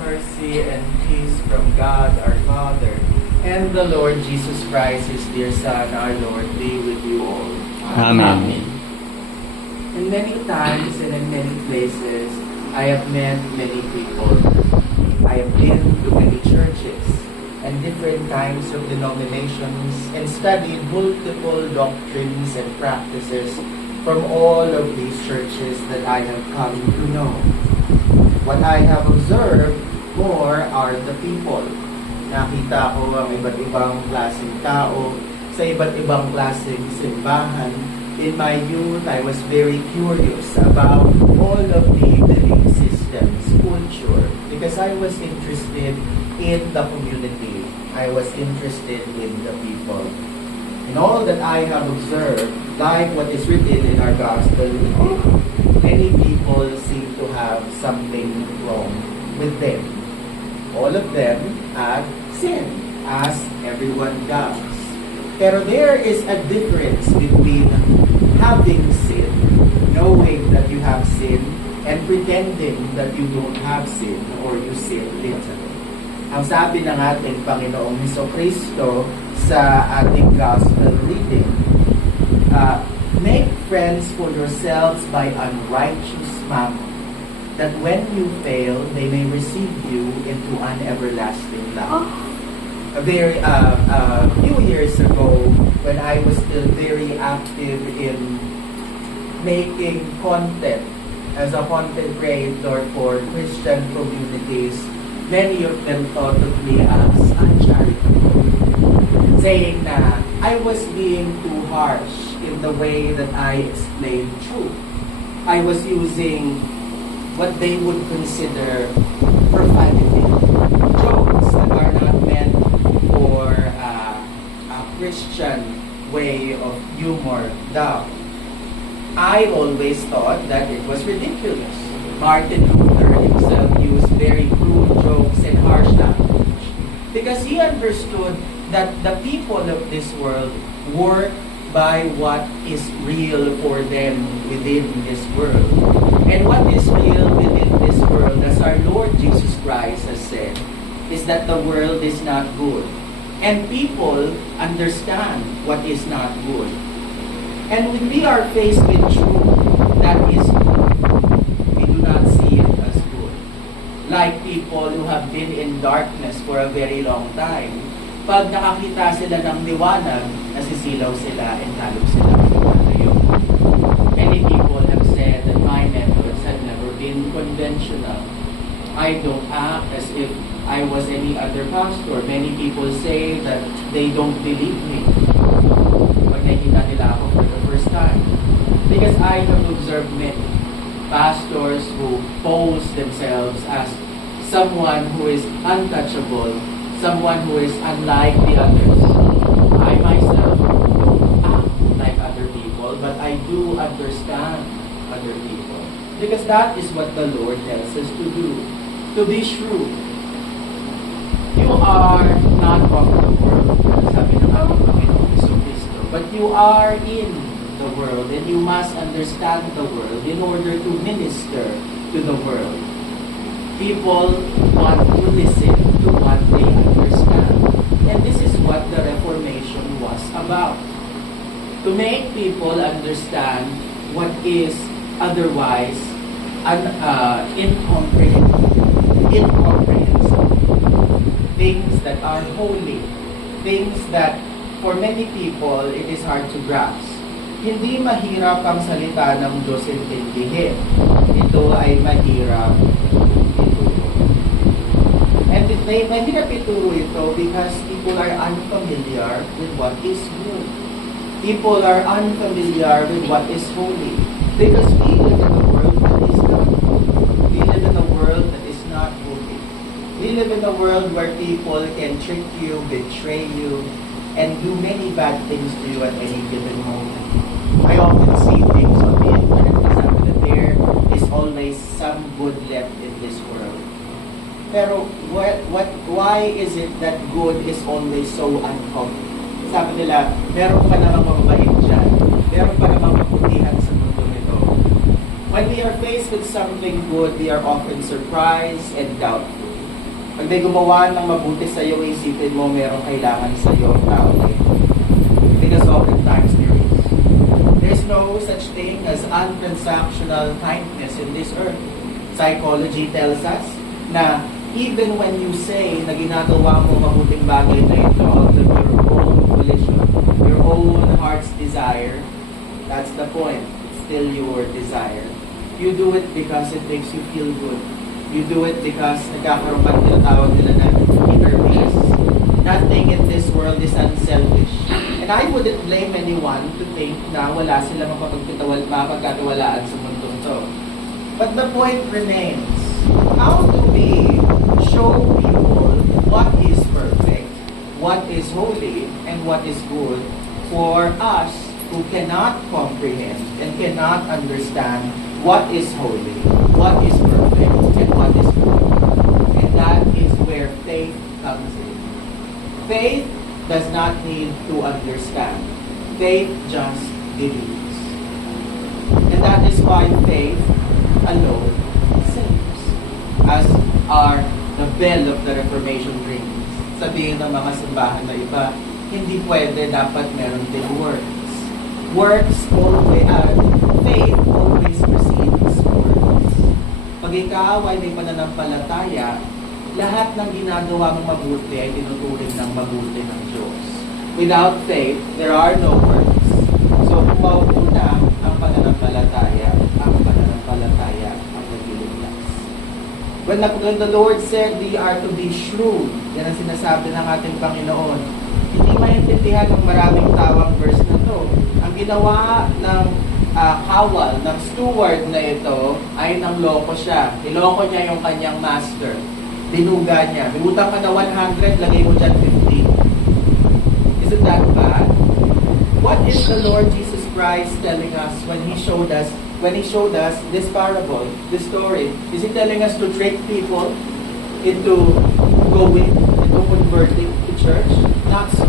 mercy and peace from God our Father and the Lord Jesus Christ, His dear Son, our Lord, be with you all. Amen. In many times and in many places, I have met many people. I have been to many churches and different kinds of denominations and studied multiple doctrines and practices from all of these churches that I have come to know. What I have observed more are the people. Nakita ko ang iba't ibang klaseng tao sa iba't ibang klaseng simbahan. In my youth, I was very curious about all of the belief systems, culture, because I was interested in the community. I was interested in the people. And all that I have observed, like what is written in our gospel reading, many people seem to have something wrong with them. All of them have sin, as everyone does. Pero there is a difference between having sin, knowing that you have sin, and pretending that you don't have sin or you sin little. Ang sabi ng ating Panginoong Jesucristo sa ating gospel reading, make friends for yourselves by unrighteous mammon, that when you fail, they may receive you into an everlasting life. A few years ago, when I was still very active in making content as a content creator for Christian communities, many of them thought of me as uncharitable, saying na I was being too harsh in the way that I explained truth. I was using what they would consider profanity, jokes that are not meant for a Christian way of humor daw. I always thought that it was ridiculous. Martin Luther himself used very crude jokes and harsh language because he understood that the people of this world work by what is real for them within this world. And what is real within this world, as our Lord Jesus Christ has said, is that the world is not good. And people understand what is not good. And when we are faced with truth that is good, we do not see it as good. Like people who have been in darkness for a very long time, pag nakakita sila ng liwanag, nasisilaw sila and lalo sila pinatayo. Many people have said that my methods have never been conventional. I don't act as if I was any other pastor. Many people say that they don't believe me pag nakita nila ako for the first time. Because I have observed many pastors who pose themselves as someone who is untouchable, someone who is unlike the others. I myself don't act like other people, but I do understand other people. Because that is what the Lord tells us to do. To be shrewd. You are not of the world, sabi ng ating Panginoong Jesucristo, but you are in the world and you must understand the world in order to minister to the world. People want to listen to what they understand. And this is what the Reformation was about. To make people understand what is otherwise incomprehensible. Things that are holy. Things that for many people, it is hard to grasp. Hindi mahirap ang salita ng Diyos intindihin. Ito ay mahirap ituro. And mahirap ituro ito because people are unfamiliar with what is good. People are unfamiliar with what is holy. Because we live in a world that is not good. We live in a world that is not holy. We live in a world where people can trick you, betray you, and do many bad things to you at any given moment. I often see things on the internet, for example, that there is always some good left in this world. Pero why is it that good is always so uncommon? Sabi nila, meron pa namang mababait dyan. Meron pa namang maputihan sa mundo nito. When we are faced with something good, we are often surprised and doubtful. Pag may gumawa ng mabuti sa'yo, isipin mo merong kailangan sa'yo ang tao na ito. Because oftentimes there is. There's no such thing as untransactional kindness in this earth. Psychology tells us na even when you say na ginagawa mo mabuting bagay na ito out of your own volition, your own heart's desire, that's the point. It's still your desire. You do it because it makes you feel good. You do it because nagkakaroon ka tinatawag nila na inner peace. Nothing in this world is unselfish. And I wouldn't blame anyone to think na wala silang mapagkatiwalaan sa mundong to. But the point remains, how do we show people what is perfect, what is holy, and what is good for us who cannot comprehend and cannot understand what is holy, what is perfect, and what is good? And that is where faith comes in. Faith does not need to understand. Faith just believes. And that is why faith alone saves. As are the bell of the Reformation rings. Sabihin ng mga simbahan na iba, hindi pwede, dapat meron din works. Works always, faith always precedes works. Pag ikaw ay may pananampalataya, lahat ng ginagawa mong mabuti ay tinuturing ng mabuti ng Diyos. Without faith, there are no works. So kung mauna ang pananampalataya ang nagliligtas. When the Lord said we are to be shrewd, yan ang sinasabi ng ating Panginoon. Hindi maintindihan ng maraming tawang verse na to. Ang ginawa ng kawal, ng steward na ito, ay nang loko siya. Niloko niya yung kanyang master. Dinuga niya. May utang ka na 100, lagay mo dyan 50. Isn't that bad? What is the Lord Jesus Christ telling us when He showed us this parable, this story? Is He telling us to trick people into going, into converting to church? Not so.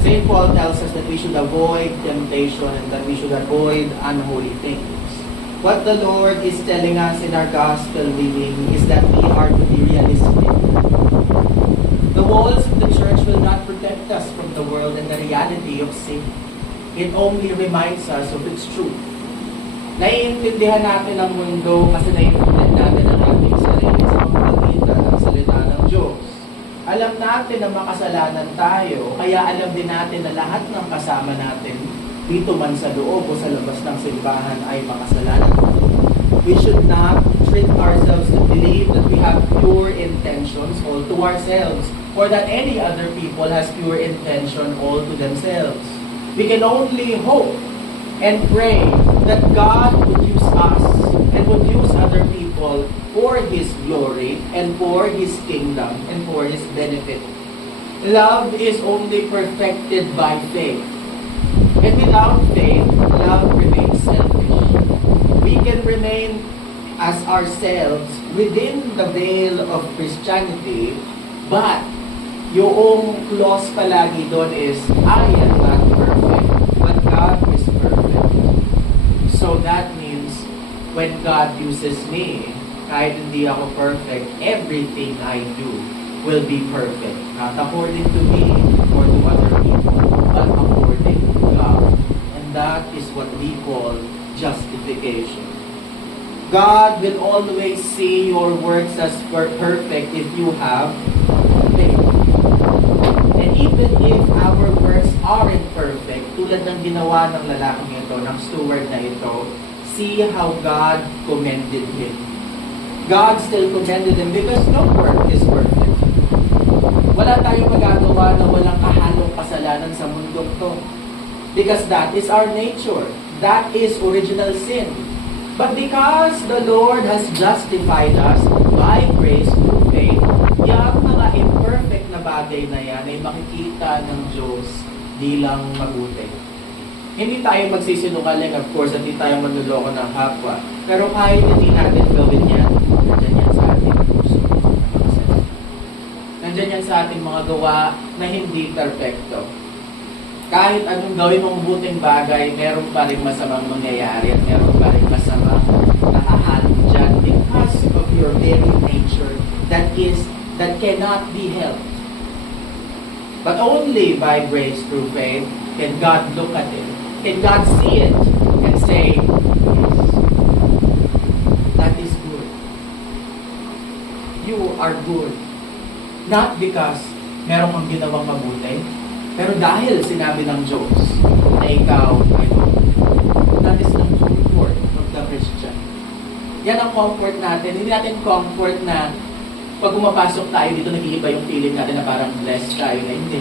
St. Paul tells us that we should avoid temptation and that we should avoid unholy things. What the Lord is telling us in our gospel reading is that we are to be realistic. The walls of the church will not protect us from the world and the reality of sin. It only reminds us of its truth. Naiintindihan natin ang mundo kasi naiintindihan natin ang ating sarili sa pamamagitan ng salita ng Diyos. Alam natin na makasalanan tayo, kaya alam din natin na lahat ng kasama natin dito man sa loob o sa labas ng simbahan ay makasalanan. We should not trick ourselves to believe that we have pure intentions all to ourselves or that any other people has pure intention all to themselves. We can only hope and pray that God would use us and would use other people for His glory and for His kingdom and for His benefit. Love is only perfected by faith. And without faith, love remains selfish. We can remain as ourselves within the veil of Christianity, but yung clause palagi doon is, I am not perfect, but God is perfect. So that means, when God uses me, kahit hindi ako perfect, everything I do will be perfect. Not according to me or to other people, but according to God. And that is what we call justification. God will always see your works as perfect if you have faith. And even if our works aren't perfect, tulad ng ginawa ng lalaking ito, ng steward na ito, see how God commended him. God still commended him because no work is perfect. Wala tayong magagawa na walang kahalong kasalanan sa mundong to. Because that is our nature. That is original sin. But because the Lord has justified us by grace through faith, yung mga imperfect na bagay na yan ay makikita ng Diyos bilang mabuti. Hindi tayo magsisinungaling, of course, at hindi tayo manluloko ng kapwa. Pero kahit hindi natin gawin yan, nandyan yan sa ating puso. Nandyan yan sa ating mga gawa na hindi perfecto. Kahit anong gawin mong buting bagay, meron pa rin masamang mangyayari at meron pa rin masamang nakahalo dyan because of your very nature that is that cannot be helped. But only by grace through faith can God look at it, can God see it, and say, yes, that is good. You are good. Not because meron kang ginawang mabuti, pero dahil sinabi ng Diyos na ikaw ay good. That is the comfort of the Christian. Yan ang comfort natin. Hindi natin comfort na pag pumapasok tayo dito, nag-iiba yung feeling natin na parang blessed tayo na hindi.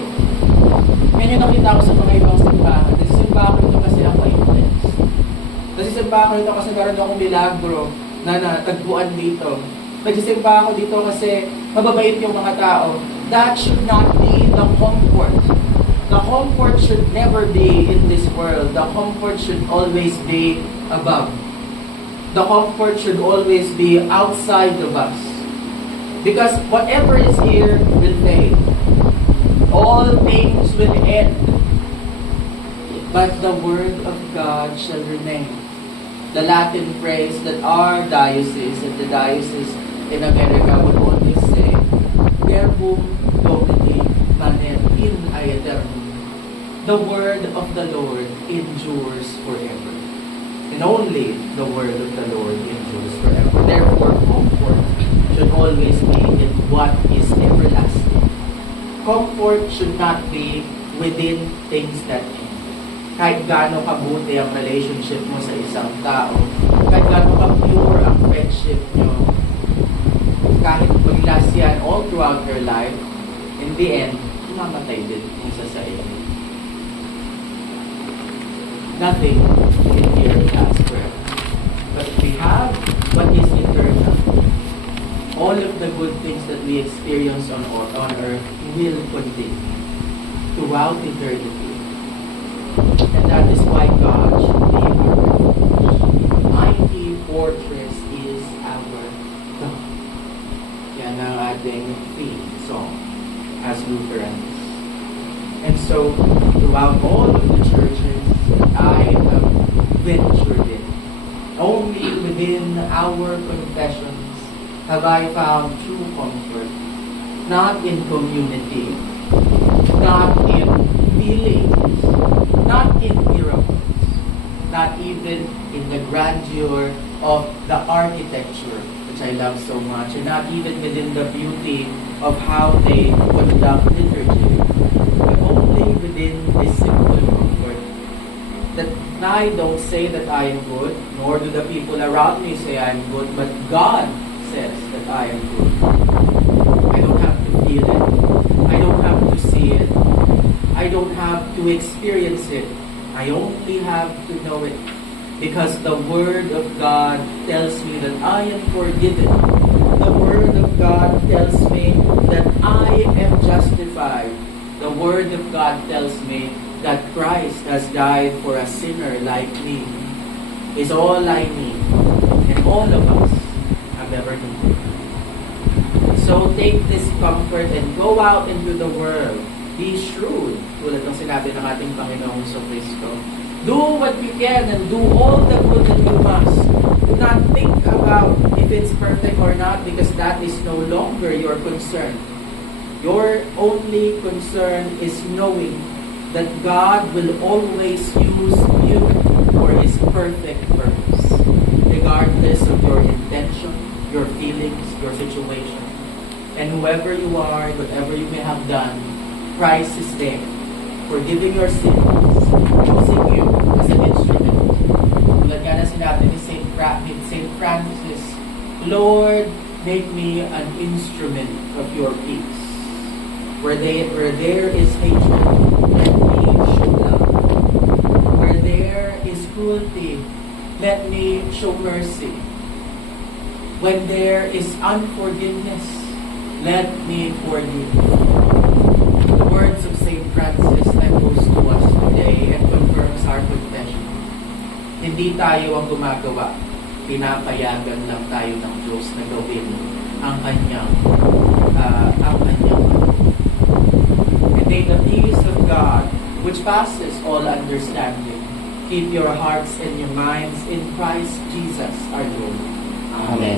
Yan yung nakita ko sa mga ibang simbahan. Nagsisimba ko ito kasi ako ay blessed. Nagsisimba ko ito kasi meron akong milagro na natagpuan dito. Nagsisimba ako dito kasi mababait yung mga tao. That should not be the comfort. The comfort should never be in this world. The comfort should always be above. The comfort should always be outside of us. Because whatever is here will fade. All things will end. But the word of God shall remain. The Latin phrase that our diocese and the diocese in America would always say, Verbum Domini manet in aeternum. The word of the Lord endures forever. And only the word of the Lord endures forever. Therefore, comfort should always be in what is everlasting. Comfort should not be within things that end. Kahit gaano kabuti ang relationship mo sa isang tao, kahit gaano ka-pure ang friendship nyo, kahit mag-last yan all throughout your life, in the end, mamatay din isa sa iyo. Nothing in here lasts forever. But if we have what is eternal, all of the good things that we experience on earth will continue throughout eternity. And that is why God should be our refuge. Mighty fortress is our God. Yan ang ating theme song as Lutherans. And so, throughout all of the churches that I have ventured in, only within our confessions have I found true comfort, not in community, not in feelings, not in miracles, not even in the grandeur of the architecture, which I love so much, and not even within the beauty of how they conduct liturgy, but only within this simple comfort. That I don't say that I am good, nor do the people around me say I am good, but God says that I am good. I don't have to feel it. I don't have to see it. I don't have to experience it. I only have to know it. Because the Word of God tells me that I am forgiven. The Word of God tells me that I am justified. The Word of God tells me that Christ has died for a sinner like me. Is all I need. And all of us have ever needed. So take this comfort and go out into the world. Be shrewd, tulad ng sinabi ng ating Panginoong Kristo. Do what you can and do all the good that you must. Do not think about if it's perfect or not, because that is no longer your concern. Your only concern is knowing that God will always use you for His perfect purpose, regardless of your intention, your feelings, your situation. And whoever you are, whatever you may have done, Christ is there, forgiving your sins, using you as an instrument. Tulad nga na sinabi ni Saint Francis, Lord, make me an instrument of your peace. Where there is hatred, let me show love. Where there is cruelty, let me show mercy. When there is unforgiveness, let me forgive. The words of St. Francis echoes to us today and confirms our confession. Hindi tayo ang gumagawa, pinapayagan lang tayo ng Diyos na gawin ang kanyang And may the peace of God, which passes all understanding, keep your hearts and your minds in Christ Jesus our Lord. Amen.